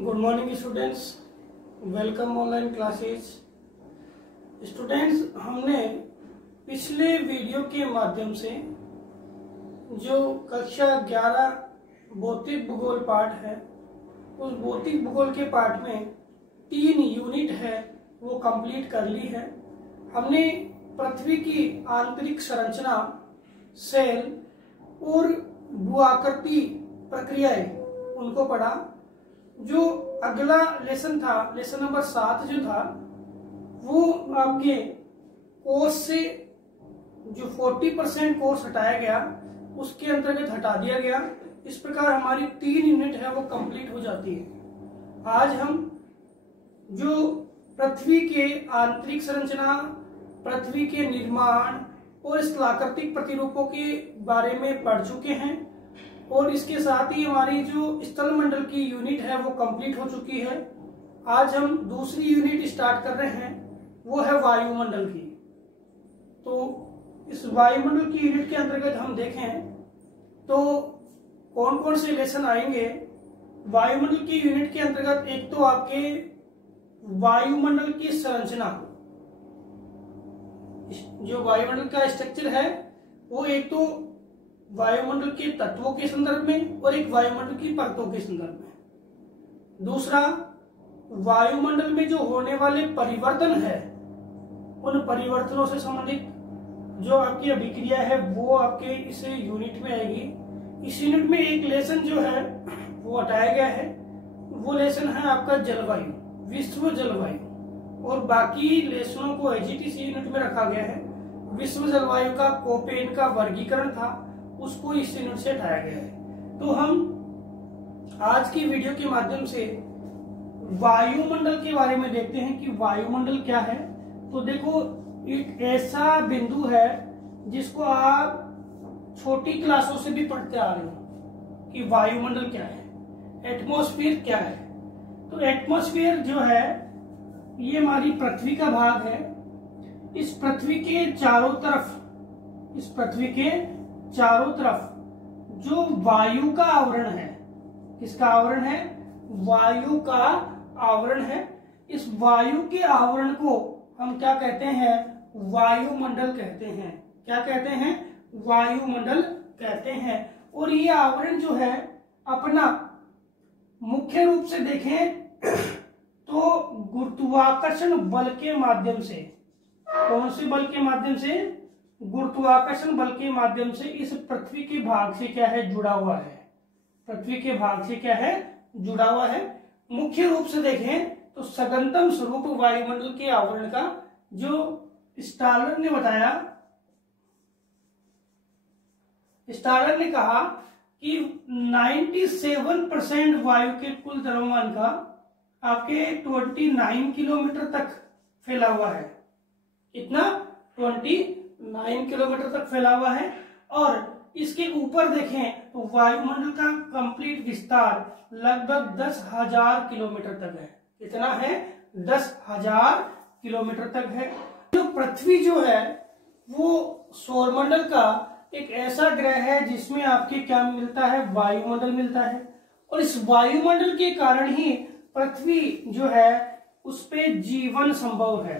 Good morning students, welcome online classes. Students, हमने पिछले video के माध्यम से जो कक्षा 11 भौतिक भूगोल पाठ है, उस भौतिक भूगोल के पाठ में 3 यूनिट है वो कंप्लीट कर ली है। हमने पृथ्वी की आंतरिक संरचना, सेल और भूआकृति प्रक्रियाएं उनको पढ़ा। जो अगला लेसन था, लेसन नंबर 7 जो था, वो आपके कोर्स से जो 40% कोर्स हटाया गया उसके अंतर्गत हटा दिया गया। इस प्रकार हमारी 3 यूनिट है वो कंप्लीट हो जाती है। आज हम जो पृथ्वी के आंतरिक संरचना, पृथ्वी के निर्माण और स्थलाकृतिक प्रतिरूपों के बारे में पढ़ चुके हैं और इसके साथ ही हमारी जो स्थल मंडल की यूनिट है वो कंप्लीट हो चुकी है। आज हम दूसरी यूनिट स्टार्ट कर रहे हैं, वो है वायुमंडल की। तो इस वायुमंडल की यूनिट के अंतर्गत हम देखें तो कौन कौन से लेसन आएंगे। वायुमंडल की यूनिट के अंतर्गत एक तो आपके वायुमंडल की संरचना, जो वायुमंडल का स्ट्रक्चर है वो एक तो वायुमंडल के तत्वों के संदर्भ में और एक वायुमंडल की परतों के संदर्भ में। दूसरा, वायुमंडल में जो होने वाले परिवर्तन है, उन परिवर्तनों से संबंधित जो आपकी अभिक्रिया है वो आपके इस यूनिट में आएगी। इस यूनिट में एक लेसन जो है वो हटाया गया है, वो लेसन है आपका जलवायु, विश्व जलवायु। और बाकी लेसनों को एजीटीसी यूनिट में रखा गया है। विश्व जलवायु का कोपेन का वर्गीकरण था, उसको इस यूनिट से हटाया गया है। तो हम आज की वीडियो के माध्यम से वायुमंडल के बारे में देखते हैं कि वायुमंडल क्या है। तो देखो, एक ऐसा बिंदु है जिसको आप छोटी क्लासों से भी पढ़ते आ रहे हो कि वायुमंडल क्या है, एटमॉस्फेयर क्या है। तो एटमॉस्फेयर जो है ये हमारी पृथ्वी का भाग है। इस पृथ्वी के चारों तरफ जो वायु का आवरण है, किसका आवरण है? वायु का आवरण है। इस वायु के आवरण को हम क्या कहते हैं? वायुमंडल कहते हैं। क्या कहते हैं? वायुमंडल कहते हैं। और ये आवरण जो है अपना मुख्य रूप से देखें तो गुरुत्वाकर्षण बल के माध्यम से, कौन से बल के माध्यम से? गुरुत्वाकर्षण बल के माध्यम से इस पृथ्वी के भाग से क्या है? जुड़ा हुआ है। पृथ्वी के भाग से क्या है? जुड़ा हुआ है। मुख्य रूप से देखें तो सघनतम स्वरूप वायुमंडल के आवरण का जो स्टालर ने बताया, स्टालर ने कहा कि 97% वायु के कुल द्रव्यमान का आपके 29 किलोमीटर तक फैला हुआ है। कितना? 29 किलोमीटर तक फैला हुआ है। और इसके ऊपर देखें तो वायुमंडल का कंप्लीट विस्तार लगभग 10,000 किलोमीटर तक है। कितना है? 10,000 किलोमीटर तक है। जो पृथ्वी जो है वो सौरमंडल का एक ऐसा ग्रह है जिसमें आपके क्या मिलता है? वायुमंडल मिलता है। और इस वायुमंडल के कारण ही पृथ्वी जो है उस पे जीवन संभव है।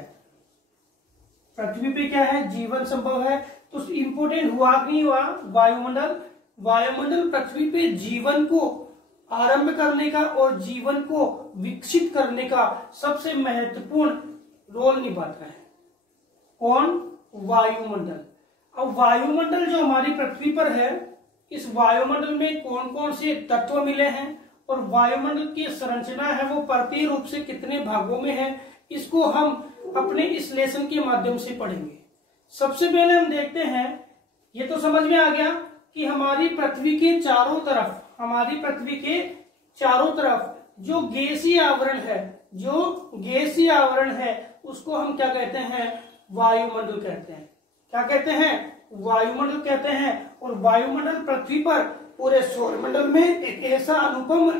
पृथ्वी पे क्या है? जीवन संभव है। तो इंपोर्टेंट हुआ कि नहीं हुआ? वायुमंडल पृथ्वी पे जीवन को आरंभ करने का और जीवन को विकसित करने का सबसे महत्वपूर्ण रोल निभाता है। कौन? वायुमंडल। अब वायुमंडल जो हमारी पृथ्वी पर है, इस वायुमंडल में कौन कौन से तत्व मिले हैं और वायुमंडल की संरचना है वो परतीय रूप से कितने भागों में है, इसको हम अपने इस लेसन के माध्यम से पढ़ेंगे। सबसे पहले हम देखते हैं, ये तो समझ में आ गया कि हमारी पृथ्वी के चारों तरफ जो गैसीय आवरण है उसको हम क्या कहते हैं? वायुमंडल कहते हैं। क्या कहते हैं? वायुमंडल कहते हैं। और वायुमंडल पृथ्वी पर पूरे सौरमंडल में एक ऐसा अनुपम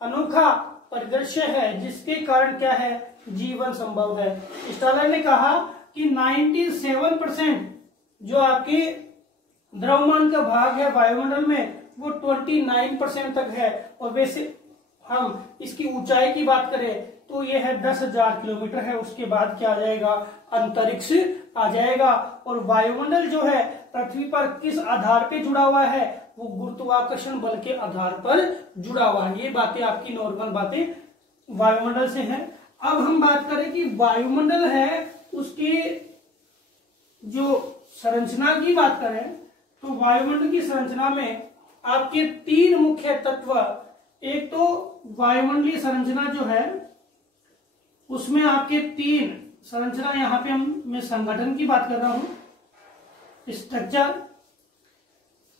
अनोखा परिदृश्य है जिसके कारण क्या है? जीवन संभव है। स्टालर ने कहा कि 97% जो आपके द्रव्यमान का भाग है वायुमंडल में वो 29% तक है। और वैसे हम इसकी ऊंचाई की बात करें तो ये है 10,000 किलोमीटर है। उसके बाद क्या आ जाएगा, अंतरिक्ष आ जाएगा। और वायुमंडल जो है पृथ्वी पर किस आधार पे जुड़ा हुआ है, वो गुरुत्वाकर्षण बल के आधार पर जुड़ा हुआ है। ये बातें आपकी नॉर्मल बातें वायुमंडल से हैं। अब हम बात करें कि वायुमंडल है उसके जो संरचना की बात करें तो वायुमंडल की संरचना में आपके 3 मुख्य तत्व, एक तो वायुमंडलीय संरचना जो है उसमें आपके 3 संरचना, यहां पे मैं संगठन की बात कर रहा हूं, स्ट्रक्चर।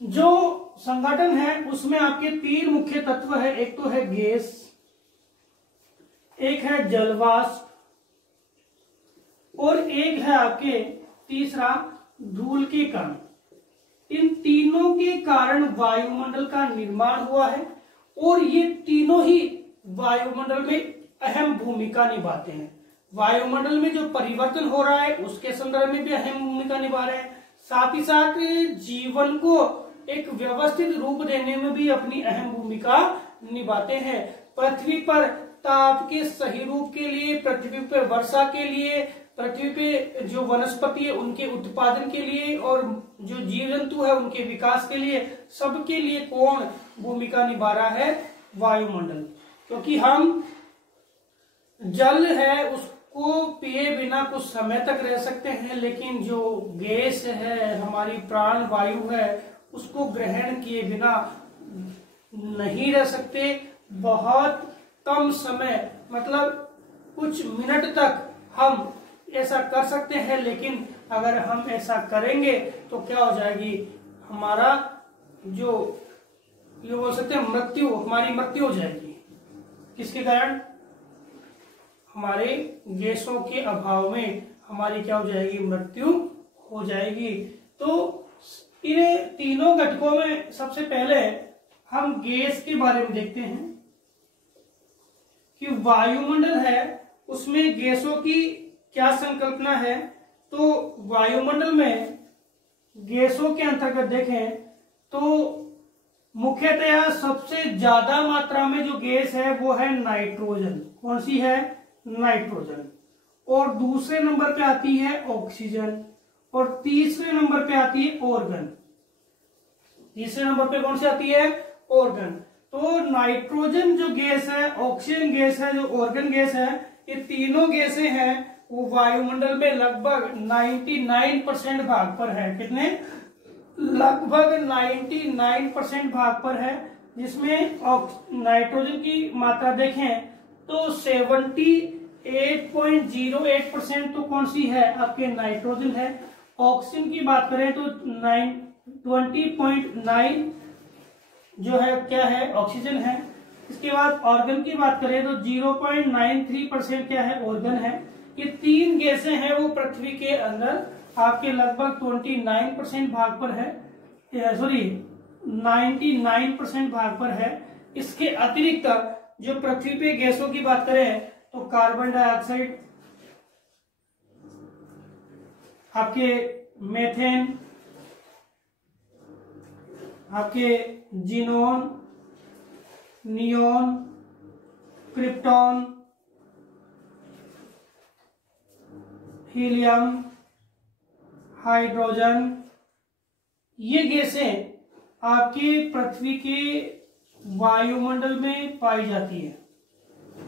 जो संगठन है उसमें आपके 3 मुख्य तत्व है, एक तो है गैस, एक है जलवाष्प और एक है आपके तीसरा धूल के कण। इन तीनों के कारण वायुमंडल का निर्माण हुआ है और ये तीनों ही वायुमंडल में अहम भूमिका निभाते हैं। वायुमंडल में जो परिवर्तन हो रहा है उसके संदर्भ में भी अहम भूमिका निभा रहे हैं, साथ ही साथ जीवन को एक व्यवस्थित रूप देने में भी अपनी अहम भूमिका निभाते हैं। पृथ्वी पर ताप के सही रूप के लिए, पृथ्वी पर वर्षा के लिए, पृथ्वी पे जो वनस्पति है उनके उत्पादन के लिए और जो जीव जंतु है उनके विकास के लिए, सबके लिए कौन भूमिका निभा रहा है, वायुमंडल। क्योंकि हम जल है उसको पिए बिना कुछ समय तक रह सकते हैं, लेकिन जो गैस है, हमारी प्राण वायु है, उसको ग्रहण किए बिना नहीं रह सकते। बहुत कम समय, मतलब कुछ मिनट तक हम ऐसा कर सकते हैं, लेकिन अगर हम ऐसा करेंगे तो क्या हो जाएगी, हमारा जो ये बोल सकते हैं मृत्यु, हमारी मृत्यु हो जाएगी। किसके कारण, हमारे गैसों के अभाव में हमारी क्या हो जाएगी, मृत्यु हो जाएगी। तो इन तीनों घटकों में सबसे पहले हम गैस के बारे में देखते हैं कि वायुमंडल है उसमें गैसों की क्या संकल्पना है। तो वायुमंडल में गैसों के अंतर्गत देखें तो मुख्यतया सबसे ज्यादा मात्रा में जो गैस है वो है नाइट्रोजन। कौन सी है, नाइट्रोजन। और दूसरे नंबर पे आती है ऑक्सीजन और तीसरे नंबर पे आती है ऑर्गन। तीसरे नंबर पे कौन सी आती है, ऑर्गन। तो नाइट्रोजन जो गैस है, ऑक्सीजन गैस है, जो ऑर्गन गैस है, ये तीनों गैसें हैं वो वायुमंडल में लगभग 99% भाग पर है। कितने, लगभग 99% भाग पर है। जिसमें नाइट्रोजन की मात्रा देखें तो 78.08% तो कौन सी है, आपके नाइट्रोजन है। ऑक्सीजन की बात करें तो 20.9 जो है क्या है, ऑक्सीजन है। इसके बाद ऑर्गन की बात करें तो 0.93% क्या है, ऑर्गन है। ये 3 गैसें हैं वो पृथ्वी के अंदर आपके लगभग 29% भाग पर है, सॉरी 99% भाग पर है। इसके अतिरिक्त जो पृथ्वी पे गैसों की बात करें तो कार्बन डाइऑक्साइड, आपके मेथेन, आपके xenon, neon, krypton, helium, hydrogen, ये गैसें आपके पृथ्वी के वायुमंडल में पाई जाती है।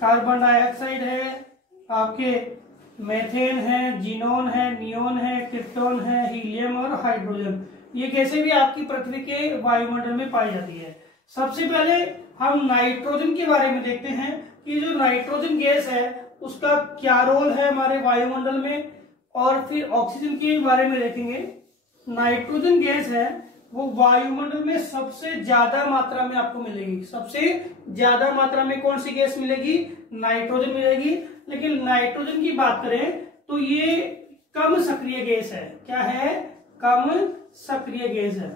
कार्बन डाइऑक्साइड है, आपके मेथेन है, जीनोन है, नियोन है, क्रिप्टॉन है, हीलियम और हाइड्रोजन, ये गैसें भी आपकी पृथ्वी के वायुमंडल में पाई जाती है। सबसे पहले हम नाइट्रोजन के बारे में देखते हैं कि जो नाइट्रोजन गैस है उसका क्या रोल है हमारे वायुमंडल में, और फिर ऑक्सीजन के बारे में देखेंगे। नाइट्रोजन गैस है वो वायुमंडल में सबसे ज्यादा मात्रा में आपको मिलेगी। सबसे ज्यादा मात्रा में कौन सी गैस मिलेगी, नाइट्रोजन मिलेगी। लेकिन नाइट्रोजन की बात करें तो ये कम सक्रिय गैस है। क्या है, कम सक्रिय गैस है।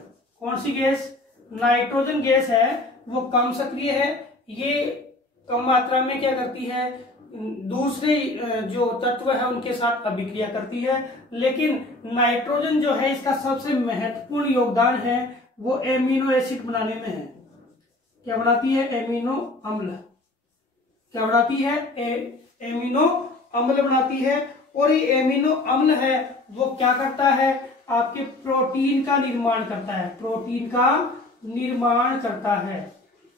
कौन सी गैस, नाइट्रोजन गैस है वो कम सक्रिय है। ये कम मात्रा में क्या करती है, दूसरे जो तत्व है उनके साथ अभिक्रिया करती है। लेकिन नाइट्रोजन जो है इसका सबसे महत्वपूर्ण योगदान है वो एमिनो एसिड बनाने में है। क्या बनाती है, एमिनो अम्ल। क्या बनाती है? एमिनो अम्ल बनाती है। और ये एमिनो अम्ल है वो क्या करता है? आपके प्रोटीन का निर्माण करता है। प्रोटीन का निर्माण करता है।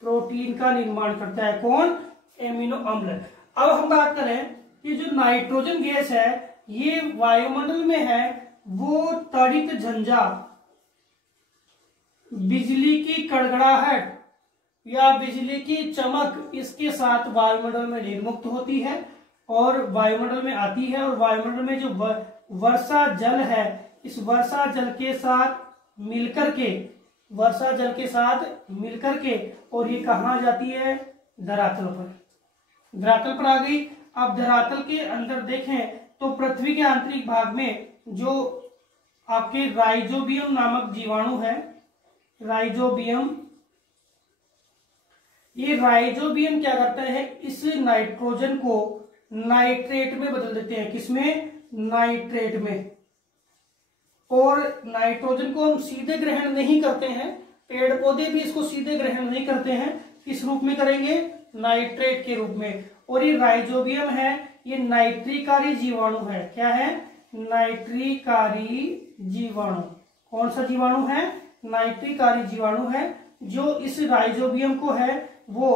प्रोटीन का निर्माण करता है कौन? एमिनो अम्ल। अब हम बात करें कि जो नाइट्रोजन गैस है ये वायुमंडल में है, वो तड़ित झंझा, बिजली की कड़कड़ाहट या बिजली की चमक इसके साथ वायुमंडल में निर्मुक्त होती है और वायुमंडल में आती है। और वायुमंडल में जो वर्षा जल है, इस वर्षा जल के साथ मिलकर के, वर्षा जल के साथ मिलकर के, और ये कहाँ जाती है? धरातल पर। धरातल पर आ गई। अब धरातल के अंदर देखें तो पृथ्वी के आंतरिक भाग में जो आपके राइजोबियम नामक जीवाणु है, राइजोबियम, ये राइजोबियम क्या करता है? इस नाइट्रोजन को नाइट्रेट में बदल देते हैं। किसमें? नाइट्रेट में। और नाइट्रोजन को हम सीधे ग्रहण नहीं करते हैं, पेड़ पौधे भी इसको सीधे ग्रहण नहीं करते हैं। किस रूप में करेंगे? नाइट्रेट के रूप में। और ये राइजोबियम है, ये नाइट्रिकारी जीवाणु है। क्या है? नाइट्रिकारी जीवाणु। कौन सा जीवाणु है? नाइट्रिकारी जीवाणु है। जो इस राइजोबियम को है वो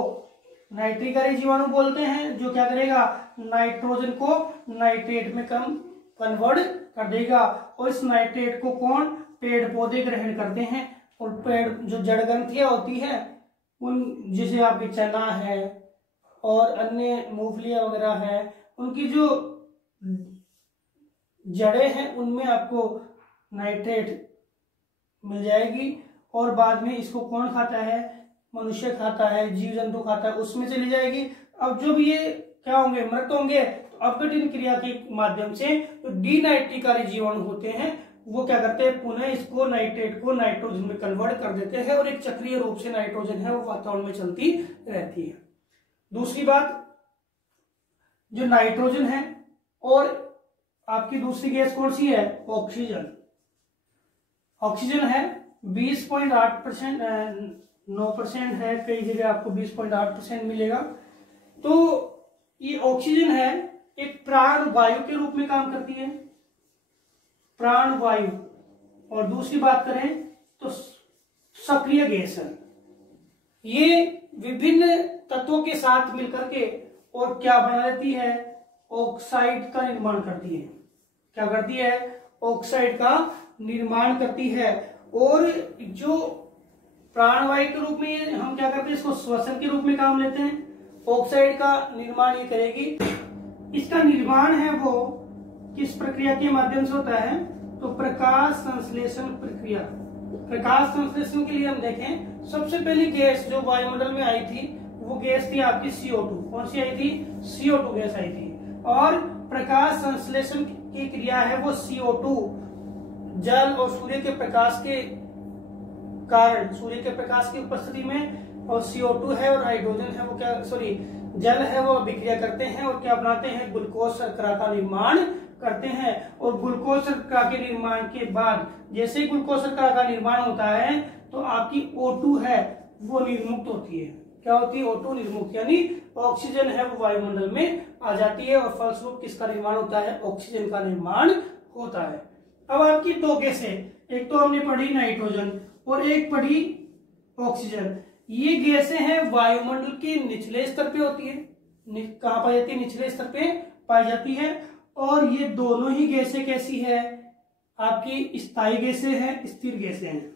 नाइट्रिकारी जीवाणु बोलते हैं, जो क्या करेगा? नाइट्रोजन को नाइट्रेट में कन्वर्ट कर देगा। और इस नाइट्रेट को कौन? पेड़ पौधे ग्रहण करते हैं। और पेड़ जो जड़ ग्रंथियां होती है उन, जैसे आपकी चना है और अन्य मूंगफलियां वगैरह है, उनकी जो जड़ें हैं उनमें आपको नाइट्रेट मिल जाएगी। और बाद में इसको कौन खाता है? मनुष्य खाता है, जीव जंतु खाता है, उसमें चली जाएगी। अब जो भी ये क्या होंगे? मृत होंगे। तो अपघटन क्रिया के माध्यम से जो डीनाइट्रिकारी जीवाणु होते हैं वो क्या करते हैं? पुनः इसको नाइट्रेट को नाइट्रोजन में कन्वर्ट कर देते हैं और एक चक्रीय रूप से नाइट्रोजन है वो वातावरण में चलती रहती है। दूसरी बात, जो नाइट्रोजन है और आपकी दूसरी गैस कौन सी है? ऑक्सीजन। ऑक्सीजन है 20.8%, 9% है, कई जगह आपको 20.8% मिलेगा। तो ये ऑक्सीजन है एक प्राण वायु के रूप में काम करती है, प्राण वायु। और दूसरी बात करें तो सक्रिय गैस है। ये विभिन्न तत्वों के साथ मिलकर के और क्या बना देती है? ऑक्साइड का निर्माण करती है। क्या करती है? ऑक्साइड का निर्माण करती है। और जो प्राणवायु के रूप में हम क्या करते हैं? इसको श्वसन के रूप में काम लेते हैं। ऑक्साइड का निर्माण ये करेगी। इसका निर्माण है वो किस प्रक्रिया के माध्यम से होता है? तो प्रकाश संश्लेषण प्रक्रिया। प्रकाश संश्लेषण के लिए हम देखें, सबसे पहली गैस जो वायुमंडल में आई थी वो गैस थी आपकी CO2। कौन सी आई थी? CO2 गैस आई थी। और प्रकाश संश्लेषण की क्रिया है वो CO2 जल और सूर्य के प्रकाश के कारण, सूर्य के प्रकाश की उपस्थिति में, और CO2 है और हाइड्रोजन है वो क्या, सॉरी जल है वो अभिक्रिया करते हैं और क्या बनाते हैं? ग्लूकोज शर्करा का निर्माण करते हैं। और ग्लूकोज शर्करा के निर्माण के बाद जैसे ही ग्लूकोज शर्करा का निर्माण होता है तो आपकी O2 है वो निर्मुक्त होती है। क्या होती है? O2 निर्मुक्त, यानी ऑक्सीजन है वो वायुमंडल में आ जाती है और फलस्वरूप किसका निर्माण होता है? ऑक्सीजन का निर्माण होता है। अब आपकी दो गैसें, एक तो हमने पढ़ी नाइट्रोजन और एक पढ़ी ऑक्सीजन। ये गैसें हैं वायुमंडल के निचले स्तर पे होती है। कहां पाई जाती है? निचले स्तर पे पाई जाती है। और ये दोनों ही गैसें कैसी है? आपकी स्थायी गैसें हैं, स्थिर गैसें हैं,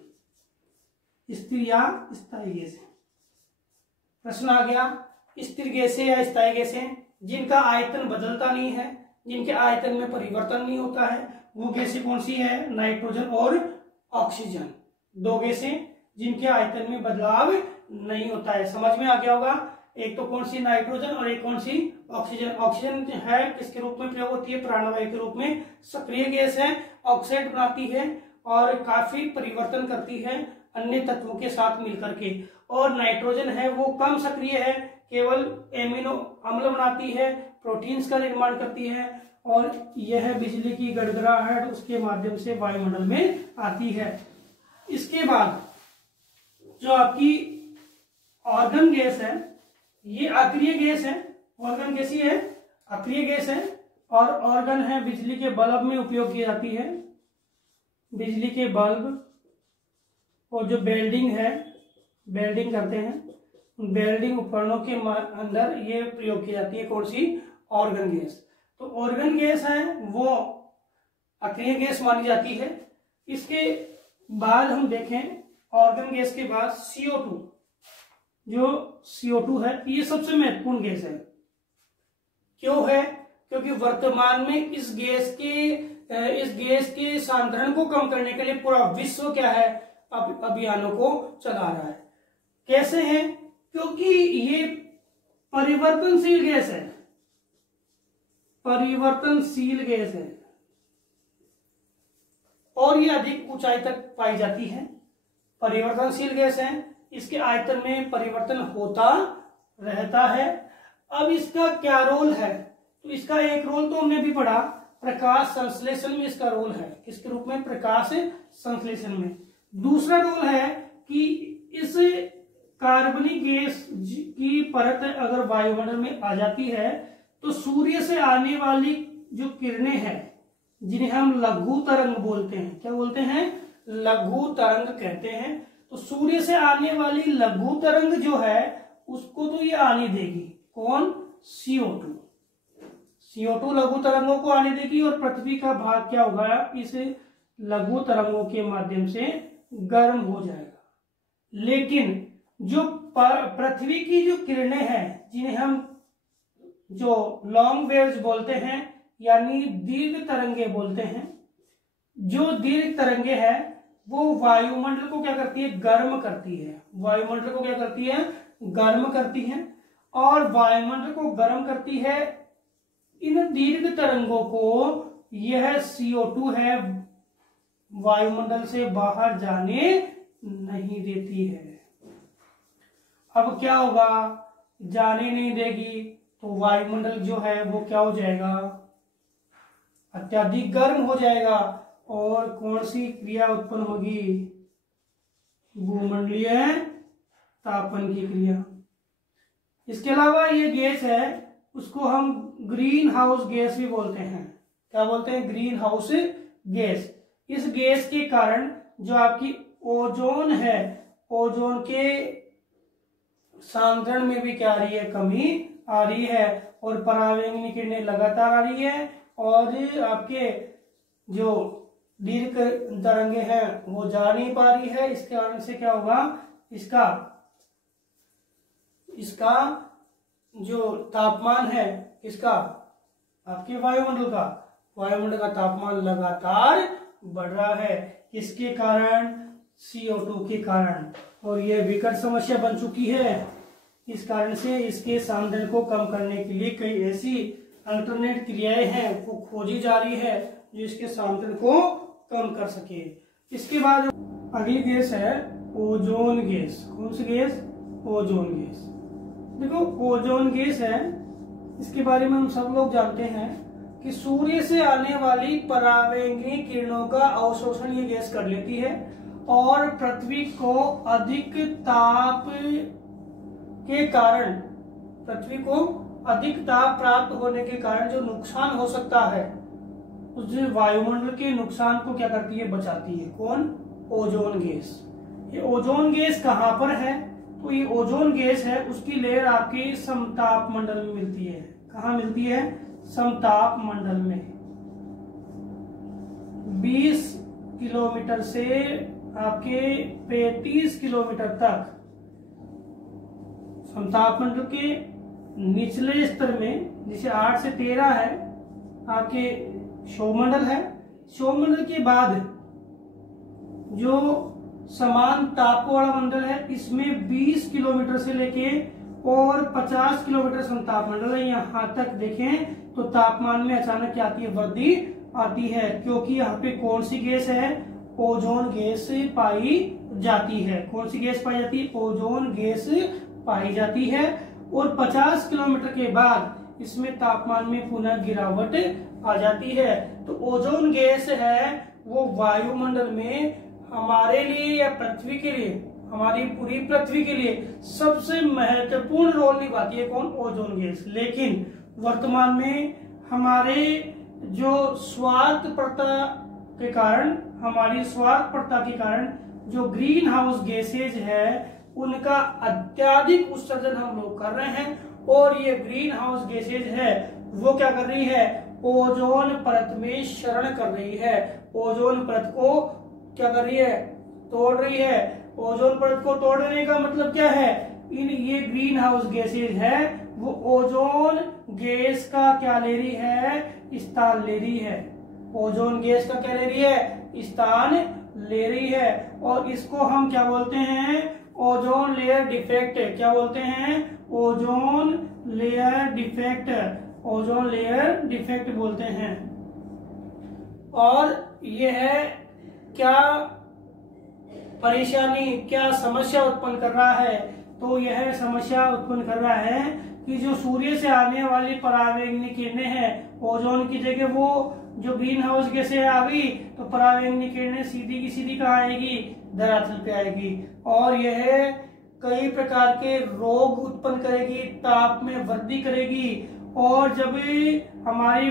स्थिर या स्थायी गैसें। प्रश्न आ गया, स्थिर गैसें या स्थायी गैसें जिनका आयतन बदलता नहीं है, जिनके आयतन में परिवर्तन नहीं होता है, वो गैसें कौन सी है? नाइट्रोजन और ऑक्सीजन। दो गैसें जिनके आयतन में बदलाव नहीं होता है। समझ में आ गया होगा? एक तो कौन सी? नाइट्रोजन और एक कौन सी? ऑक्सीजन। ऑक्सीजन है किसके रूप में प्रयोग होती है? प्राणवायु के रूप में। सक्रिय गैस है, ऑक्साइड बनाती है और काफी परिवर्तन करती है अन्य तत्वों के साथ मिलकर के। और नाइट्रोजन है वो कम सक्रिय है, केवल एमिनो अम्ल बनाती है, प्रोटीन्स का निर्माण करती है और यह बिजली की गड़गड़ाहट उसके माध्यम से वायुमंडल में आती है। इसके बाद जो आपकी ऑर्गन गैस है, ये अक्रिय गैस है ऑर्गन कैसी है, अक्रिय गैस है। और ऑर्गन है बिजली के बल्ब में उपयोग की जाती है, बिजली के बल्ब और जो वेल्डिंग है, वेल्डिंग करते हैं, वेल्डिंग उपकरणों के अंदर ये प्रयोग की जाती है। कौन सी, ऑर्गन गैस। तो ऑर्गन गैस है वो अक्रिय गैस मानी जाती है। इसके बाद हम देखें ऑर्गन गैस के बाद CO2, जो CO2 है ये सबसे महत्वपूर्ण गैस है। क्यों है, क्योंकि वर्तमान में इस गैस के सांद्रण को कम करने के लिए पूरा विश्व क्या है, अभियानों को चला रहा है। कैसे है, क्योंकि ये परिवर्तनशील गैस है, परिवर्तनशील गैस है और ये अधिक ऊंचाई तक पाई जाती है। परिवर्तनशील गैस है, इसके आयतन में परिवर्तन होता रहता है। अब इसका क्या रोल है, तो इसका एक रोल तो हमने भी पढ़ा, प्रकाश संश्लेषण में इसका रोल है। किसके रूप में, प्रकाश संश्लेषण में। दूसरा रोल है कि इस कार्बनिक गैस की परत अगर वायुमंडल में आ जाती है तो सूर्य से आने वाली जो किरणें हैं जिन्हें हम लघु तरंग बोलते हैं, क्या बोलते हैं, लघु तरंग कहते हैं। तो सूर्य से आने वाली लघु तरंग जो है उसको तो ये आने देगी, कौन, CO2। CO2 लघु तरंगों को आने देगी और पृथ्वी का भाग क्या होगा, इस लघु तरंगों के माध्यम से गर्म हो जाएगा। लेकिन जो पृथ्वी की जो किरणें हैं जिन्हें हम जो लॉन्ग वेव्स बोलते हैं यानी दीर्घ तरंगे बोलते हैं, जो दीर्घ तरंगे हैं वो वायुमंडल को क्या करती है, गर्म करती है। वायुमंडल को क्या करती है, गर्म करती है। और वायुमंडल को गर्म करती है इन दीर्घ तरंगों को यह CO2 है वायुमंडल से बाहर जाने नहीं देती है। अब क्या होगा, जाने नहीं देगी तो वायुमंडल जो है वो क्या हो जाएगा, अत्यधिक गर्म हो जाएगा। और कौन सी क्रिया उत्पन्न होगी, भूमंडलीय तापन की क्रिया। इसके अलावा ये गैस है उसको हम ग्रीन हाउस गैस भी बोलते हैं। क्या बोलते हैं, ग्रीन हाउस गैस। इस गैस के कारण जो आपकी ओजोन है, ओजोन के सांद्रण में भी क्या आ रही है, कमी आ रही है। और परावैंगनी किरणें लगातार आ रही है और आपके जो दीर्घ तरंगे हैं वो जा नहीं पा रही है। इसके कारण से क्या होगा, इसका जो तापमान है, इसका आपके वायुमंडल का तापमान लगातार बढ़ रहा है। किसके कारण, CO2 के कारण। और यह विकट समस्या बन चुकी है। इस कारण से इसके सांद्रण को कम करने के लिए कई ऐसी अल्टरनेट क्रियाएं हैं वो खोजी जा रही है जो इसके सांद्रण को कम कर सके। इसके बाद अगली गैस है ओजोन गैस। कौन सी गैस, ओजोन गैस। देखो ओजोन गैस है, इसके बारे में हम सब लोग जानते हैं कि सूर्य से आने वाली परावैंगनी किरणों का अवशोषण ये गैस कर लेती है और पृथ्वी को अधिक ताप के कारण, पृथ्वी को अधिक ताप प्राप्त होने के कारण जो नुकसान हो सकता है उस वायुमंडल के नुकसान को क्या करती है, बचाती है। कौन, ओजोन गैस। ये ओजोन गैस कहां पर है, तो ये ओजोन गैस है उसकी लेयर आपके समताप मंडल में मिलती है। कहां मिलती है, समताप मंडल में। 20 किलोमीटर से आपके 35 किलोमीटर तक समताप मंडल के निचले स्तर में, जैसे 8 से 13 है आपके क्षोभमंडल है। क्षोभमंडल के बाद जो समान ताप वाला मंडल है इसमें 20 किलोमीटर से लेके और 50 किलोमीटर समताप मंडल है। यहाँ तक देखें तो तापमान में अचानक क्या आती है, वृद्धि आती है, क्योंकि यहाँ पे कौन सी गैस है, ओजोन गैस पाई जाती है। कौन सी गैस पाई जाती है, ओजोन गैस पाई जाती है। और 50 किलोमीटर के बाद इसमें तापमान में पुनः गिरावट आ जाती है। तो ओजोन गैस है वो वायुमंडल में हमारे लिए या पृथ्वी के लिए हमारी पूरी पृथ्वी के लिए सबसे महत्वपूर्ण रोल निभाती है कौन? Ozone gas. लेकिन वर्तमान में हमारे जो हमारी स्वार्थपरता के कारण जो ग्रीन हाउस गैसेज है उनका अत्यधिक उत्सर्जन हम लोग कर रहे हैं, और ये ग्रीन हाउस गैसेज है वो क्या कर रही है? ओजोन परत में शरण कर रही है। ओजोन परत को क्या कर रही है? तोड़ रही है। ओजोन परत को तोड़ने का मतलब क्या है? ये ग्रीन हाउस गैसेज है वो ओजोन गैस का क्या ले रही है? स्थान ले रही है। ओजोन गैस का क्या ले रही है? स्थान ले रही है। और इसको हम क्या बोलते हैं? Ozone layer defect. क्या बोलते हैं? Ozone layer defect. Ozone layer defect बोलते हैं। और यह है क्या परेशानी, क्या समस्या उत्पन्न कर रहा है? तो यह समस्या उत्पन्न कर रहा है कि जो सूर्य से आने वाली परावैंगनी किरणें हैं, ओजोन की जगह वो जो ग्रीन हाउस गैसें आ गई, तो परावैंगनी किरणें सीधी की सीधी कहाँ आएगी? धरातल पे आएगी। और यह कई प्रकार के रोग उत्पन्न करेगी, ताप में वृद्धि करेगी। और जब हमारी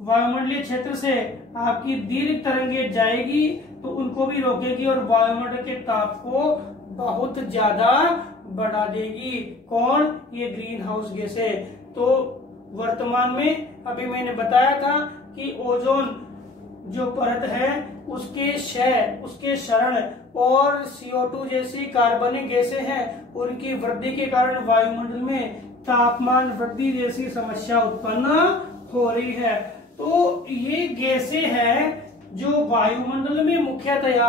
वायुमंडलीय क्षेत्र से आपकी दीर्घ तरंगे जाएगी तो उनको भी रोकेगी और वायुमंडल के ताप को बहुत ज्यादा बढ़ा देगी। कौन? ये ग्रीन हाउस गैसें। तो वर्तमान में अभी मैंने बताया था कि ओजोन जो परत है उसके क्षरण और CO2 जैसी कार्बनिक गैसें हैं, उनकी वृद्धि के कारण वायुमंडल में तापमान वृद्धि जैसी समस्या उत्पन्न हो रही है। तो ये गैसें हैं जो वायुमंडल में मुख्यतया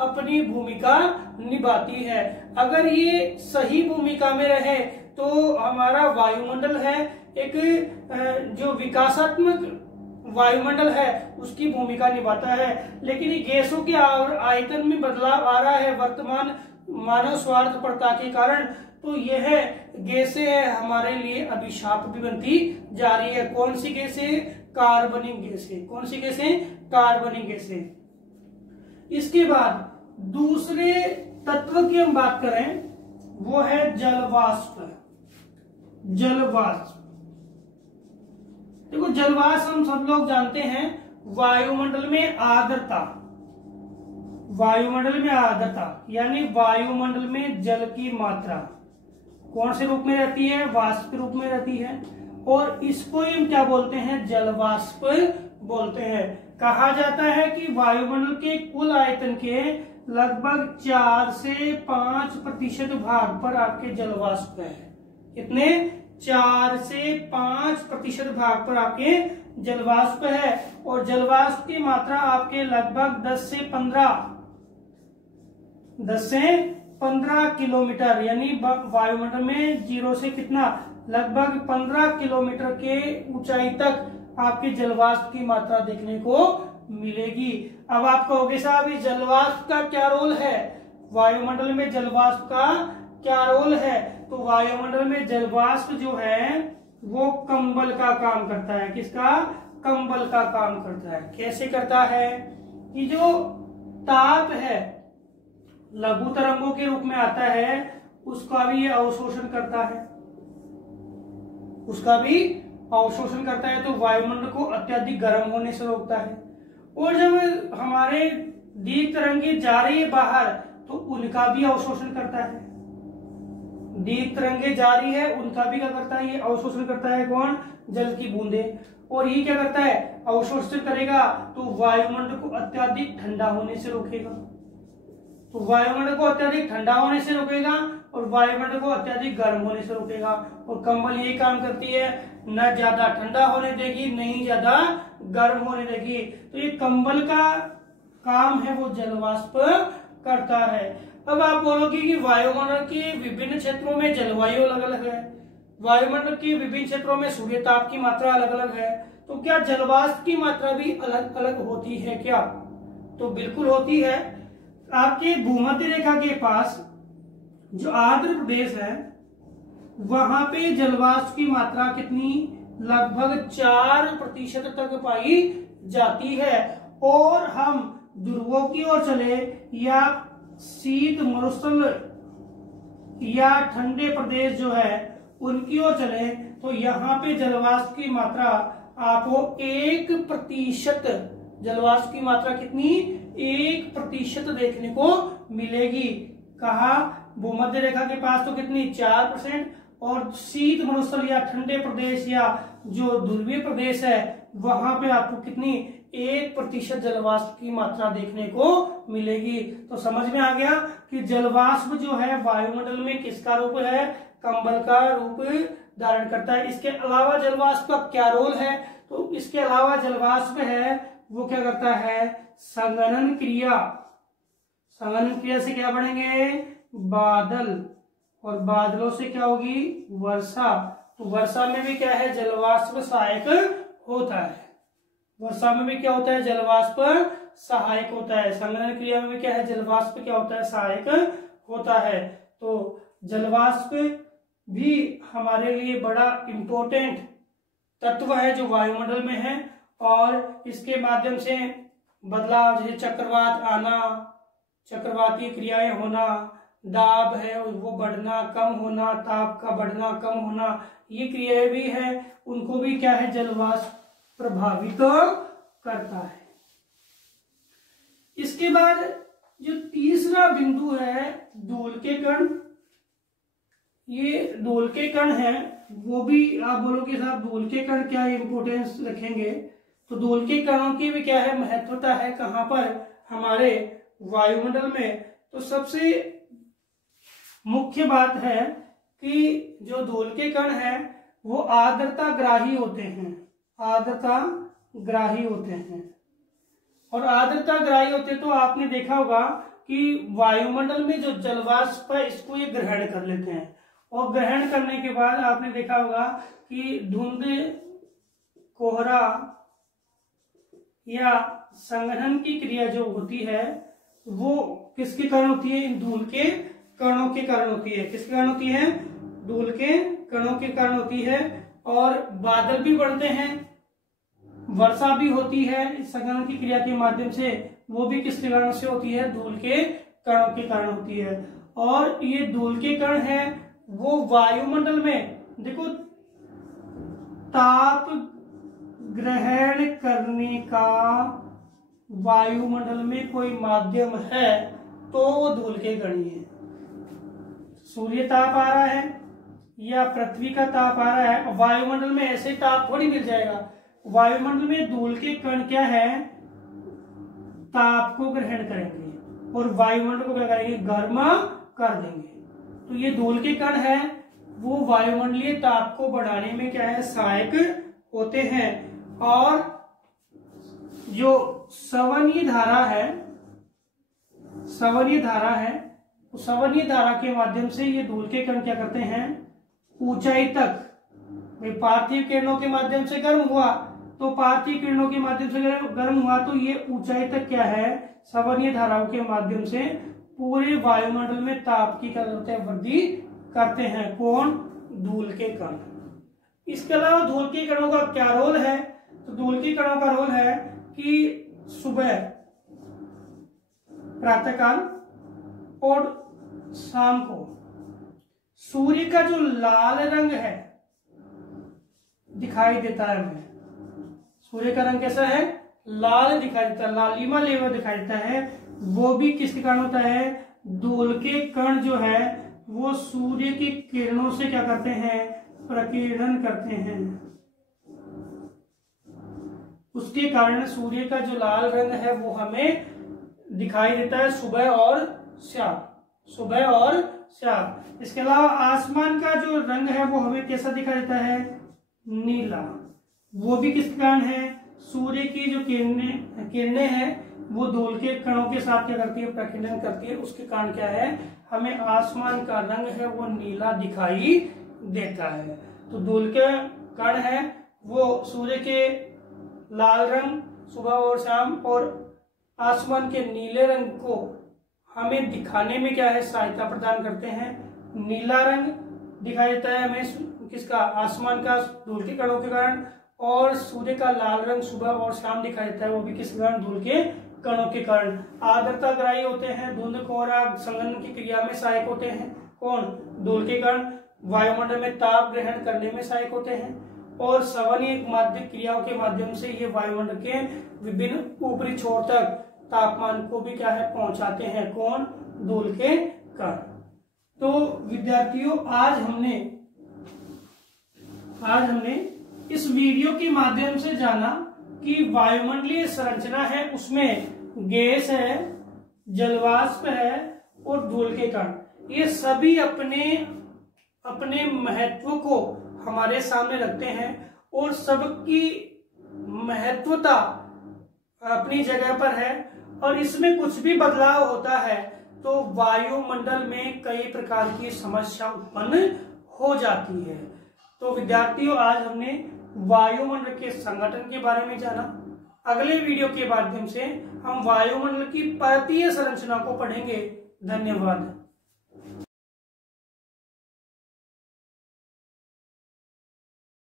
अपनी भूमिका निभाती है। अगर ये सही भूमिका में रहे तो हमारा वायुमंडल है एक जो विकासात्मक वायुमंडल है उसकी भूमिका निभाता है। लेकिन गैसों के आयतन में बदलाव आ रहा है वर्तमान मानव स्वार्थपरता के कारण, तो यह गैसें हमारे लिए अभिशाप भी बनती जा रही है। कौन सी गैसें? कार्बनिक गैसें। कौन सी गैसें? कार्बनिक गैसें। इसके बाद दूसरे तत्व की हम बात करें, वो है जलवाष्प। जलवाष्प, देखो जलवाष्प हम सब लोग जानते हैं वायुमंडल में आर्द्रता। वायुमंडल में आर्द्रता यानी वायुमंडल में जल की मात्रा कौन से रूप में रहती है? वाष्प के रूप में रहती है। और इसको ही हम क्या बोलते हैं? जलवाष्प बोलते हैं। कहा जाता है कि वायुमंडल के कुल आयतन के लगभग 4 से 5% भाग पर आपके जलवाष्प है। कितने? 4 से 5% भाग पर आपके जलवाष्प है। और जलवाष्प की मात्रा आपके लगभग 10 से 15 किलोमीटर, यानी वायुमंडल में 0 से कितना? लगभग 15 किलोमीटर के ऊंचाई तक आपके जलवाष्प की मात्रा देखने को मिलेगी। अब आप कहोगे साहब ये जलवाष्प का क्या रोल है? वायुमंडल में जलवाष्प का क्या रोल है? तो वायुमंडल में जलवाष्प जो है वो कंबल का काम करता है। किसका? कंबल का काम करता है। कैसे करता है? कि जो ताप है लघु तरंगों के रूप में आता है उसका भी ये अवशोषण करता है, उसका भी अवशोषण करता है। तो वायुमंडल को अत्यधिक गर्म होने से रोकता है। और जब हमारे दीर्घ तरंगे जा रही है बाहर तो उनका भी अवशोषण करता है। दीर्घ तरंगे जा रही है उनका भी क्या करता है? ये अवशोषण करता है। कौन? जल की बूंदे। और ये क्या करता है? अवशोषण करेगा तो वायुमंडल को अत्यधिक ठंडा होने से रोकेगा। तो वायुमंडल को अत्यधिक ठंडा होने से रोकेगा और वायुमंडल को अत्यधिक गर्म होने से रोकेगा। और कंबल यही काम करती है, न ज्यादा ठंडा होने देगी न ही ज्यादा गर्म होने देगी। तो ये कंबल का काम है वो जलवाष्प करता है। अब आप बोलोगे कि वायुमंडल के विभिन्न क्षेत्रों में जलवायु अलग अलग है, वायुमंडल के विभिन्न क्षेत्रों में सूर्य ताप की मात्रा अलग अलग है, तो क्या जलवाष्प की मात्रा भी अलग अलग होती है क्या? तो बिल्कुल होती है। आपके भूमध्य रेखा के पास जो आर्द्र प्रदेश है वहां पे जलवाष्प की मात्रा कितनी? लगभग 4% तक पाई जाती है। और हम ध्रुवों की ओर चले या शीत मरुस्थल या ठंडे प्रदेश जो है उनकी ओर चले, तो यहाँ पे जलवाष्प की मात्रा आपको 1%, जलवाष्प की मात्रा कितनी, 1% देखने को मिलेगी। कहा, भूमध्य रेखा के पास तो कितनी, 4%, और शीत मरुस्थल या ठंडे प्रदेश या जो ध्रुवीय प्रदेश है वहां पे आपको कितनी, 1% जलवाष्प की मात्रा देखने को मिलेगी। तो समझ में आ गया कि जलवाष्प जो है वायुमंडल में किसका रूप है, कंबल का रूप धारण करता है। इसके अलावा जलवाष्प का क्या रोल है, तो इसके अलावा जलवाष्प है वो क्या करता है, संघनन क्रिया। संघनन क्रिया से क्या बनेंगे, बादल, और बादलों से क्या होगी, वर्षा। तो वर्षा में भी क्या है, जलवाष्प सहायक होता है। वर्षा में भी क्या होता है, जलवाष्प सहायक होता है। संघनन क्रिया में भी क्या है, जलवाष्प क्या होता है, सहायक होता है। तो जलवाष्प भी हमारे लिए बड़ा इंपॉर्टेंट तत्व है जो वायुमंडल में है, और इसके माध्यम से बदलाव, जैसे चक्रवात आना, चक्रवातीय क्रियाएं होना, दाब है वो बढ़ना कम होना, ताप का बढ़ना कम होना, ये क्रियाएं भी है, उनको भी क्या है, जलवाष्प प्रभावित करता है। इसके बाद जो तीसरा बिंदु है, धूल के कण। ये धूल के कण है, वो भी आप बोलोगे साहब धूल के कण क्या इंपोर्टेंस रखेंगे, तो धूल के कणों की भी क्या है, महत्वता है कहां पर, हमारे वायुमंडल में। तो सबसे मुख्य बात है कि जो धूल के कण है वो आर्द्रता ग्राही होते हैं, आर्द्रता ग्राही होते हैं। और आर्द्रता ग्राही होते तो आपने देखा होगा कि वायुमंडल में जो जलवाष्प है इसको ये ग्रहण कर लेते हैं, और ग्रहण करने के बाद आपने देखा होगा कि धुंध, कोहरा या संघनन की क्रिया जो होती है वो किसके कारण होती है, इन धूल के कणों के कारण होती है। किसके कारण होती है, धूल के कणों के कारण होती है। और बादल भी बनते हैं, वर्षा भी होती है इस संघनन की क्रिया के माध्यम से, वो भी किसके कारण से होती है, धूल के कणों के कारण होती है। और ये धूल के कण है वो वायुमंडल में देखो ताप ग्रहण करने का वायुमंडल में कोई माध्यम है तो वो धूल के कण ही है। सूर्य ताप आ रहा है या पृथ्वी का ताप आ रहा है, वायुमंडल में ऐसे ताप थोड़ी मिल जाएगा। वायुमंडल में धूल के कण क्या है, ताप को ग्रहण करेंगे और वायुमंडल को क्या करेंगे, गर्म कर देंगे। तो ये धूल के कण है वो वायुमंडलीय ताप को बढ़ाने में क्या है, सहायक होते हैं। और जो सवनीय धारा है, सवनीय धारा है, तो सवनीय धारा के माध्यम से ये धूल के कण क्या करते हैं, ऊंचाई तक, पार्थिव किरणों के माध्यम से गर्म हुआ तो पार्थिव किरणों के माध्यम से गर्म हुआ तो ये ऊंचाई तक क्या है, सवनीय धाराओं के माध्यम से पूरे वायुमंडल में ताप की क्या करते हैं, वृद्धि करते हैं। कौन, धूल के कण। इसके अलावा धूल के कणों का क्या रोल है, तो धूल के कणों का रोल है कि सुबह, प्रातःकाल और शाम को सूर्य का जो लाल रंग है दिखाई देता है हमें। सूर्य का रंग कैसा है, लाल दिखाई देता है, लालिमा लेवल दिखाई देता है। वो भी किसके कारण होता है, धूल के कण जो है वो सूर्य की किरणों से क्या करते हैं, प्रकीर्णन करते हैं। उसके कारण सूर्य का जो लाल रंग है वो हमें दिखाई देता है सुबह और शाम, सुबह और शाम। इसके अलावा आसमान का जो रंग है वो हमें कैसा दिखाई देता है, नीला। वो भी किस कारण है, सूर्य की जो किरणें हैं वो धूल के कणों के साथ क्या करती है, प्रकीर्णन करती है। उसके कारण क्या है, हमें आसमान का रंग है वो नीला दिखाई देता है। तो धूल के कण है वो सूर्य के लाल रंग सुबह और शाम और आसमान के नीले रंग को हमें दिखाने में क्या है, सहायता प्रदान करते हैं। नीला रंग दिखाई देता है हमें किसका, आसमान का, धूल के कणों के कारण। और सूर्य का लाल रंग सुबह और शाम दिखाई देता है, वो भी किस कारण, धूल के कणों के कारण। आर्द्रता ग्राही होते हैं, धुंध कोहरा संघनन की क्रिया में सहायक होते हैं। कौन? धूल के कण। वायुमंडल में ताप ग्रहण करने में सहायक होते हैं और सवनीय माध्यम क्रियाओं के माध्यम से ये वायुमंडल के विभिन्न ऊपरी छोर तक तापमान को भी क्या है पहुंचाते हैं। कौन? धूल के कण। तो विद्यार्थियों आज हमने इस वीडियो के माध्यम से जाना कि वायुमंडलीय संरचना है, उसमें गैस है, जलवाष्प है और धूल के कण, ये सभी अपने महत्व को हमारे सामने रखते हैं और सबकी महत्वता अपनी जगह पर है। और इसमें कुछ भी बदलाव होता है तो वायुमंडल में कई प्रकार की समस्या उत्पन्न हो जाती है। तो विद्यार्थियों आज हमने वायुमंडल के संगठन के बारे में जाना। अगले वीडियो के माध्यम से हम वायुमंडल की परतीय संरचना को पढ़ेंगे। धन्यवाद।